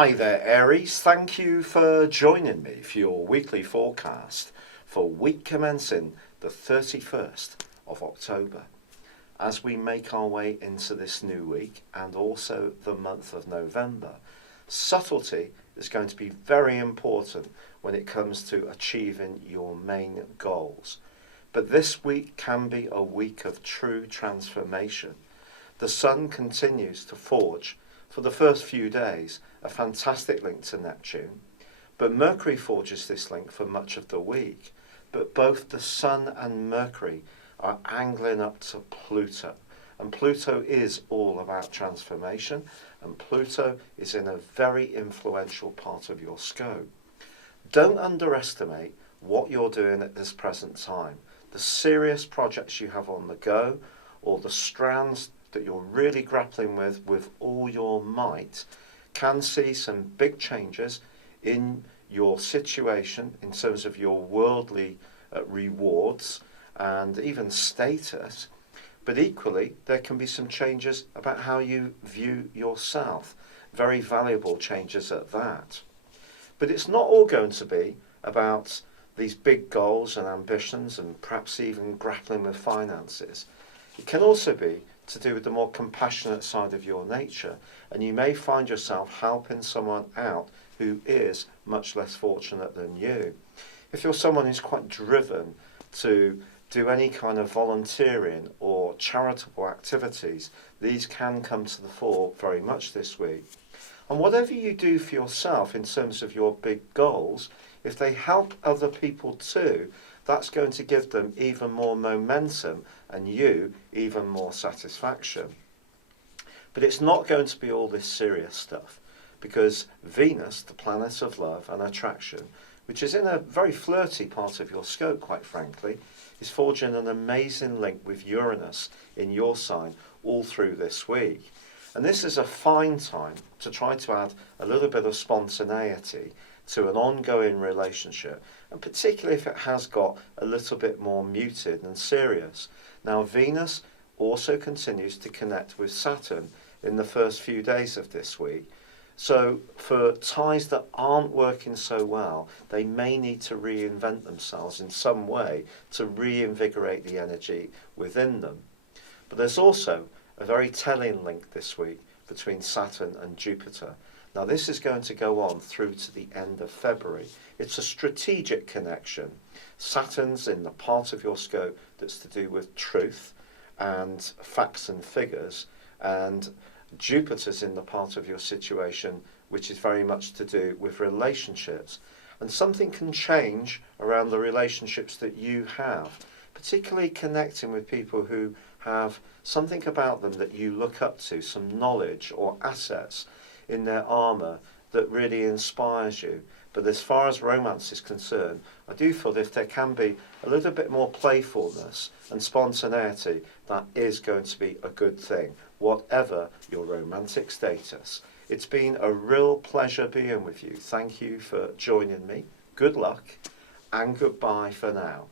Hi there, Aries. Thank you for joining me for your weekly forecast for week commencing the 31st of October. As we make our way into this new week and also the month of November, subtlety is going to be very important when it comes to achieving your main goals. But this week can be a week of true transformation. The sun continues to forge, for the first few days, a fantastic link to Neptune, but Mercury forges this link for much of the week. But both the Sun and Mercury are angling up to Pluto, and Pluto is all about transformation, and Pluto is in a very influential part of your scope. Don't underestimate what you're doing at this present time, the serious projects you have on the go, or the strands that you're really grappling with all your might, can see some big changes in your situation in terms of your worldly rewards and even status, but equally there can be some changes about how you view yourself, very valuable changes at that. But it's not all going to be about these big goals and ambitions and perhaps even grappling with finances. It can also be to do with the more compassionate side of your nature, and you may find yourself helping someone out who is much less fortunate than you. If you're someone who's quite driven to do any kind of volunteering or charitable activities, these can come to the fore very much this week. And whatever you do for yourself in terms of your big goals, if they help other people too, that's going to give them even more momentum and you even more satisfaction. But it's not going to be all this serious stuff, because Venus, the planet of love and attraction, which is in a very flirty part of your scope, quite frankly, is forging an amazing link with Uranus in your sign all through this week. And this is a fine time to try to add a little bit of spontaneity to an ongoing relationship, and particularly if it has got a little bit more muted and serious. Now, Venus also continues to connect with Saturn in the first few days of this week. So for ties that aren't working so well, they may need to reinvent themselves in some way to reinvigorate the energy within them. But there's also a very telling link this week between Saturn and Jupiter. Now, this is going to go on through to the end of February. It's a strategic connection. Saturn's in the part of your scope that's to do with truth and facts and figures, and Jupiter's in the part of your situation which is very much to do with relationships. And something can change around the relationships that you have, particularly connecting with people who have something about them that you look up to, some knowledge or assets in their armour that really inspires you. But as far as romance is concerned, I do feel that if there can be a little bit more playfulness and spontaneity, that is going to be a good thing, whatever your romantic status. It's been a real pleasure being with you. Thank you for joining me. Good luck and goodbye for now.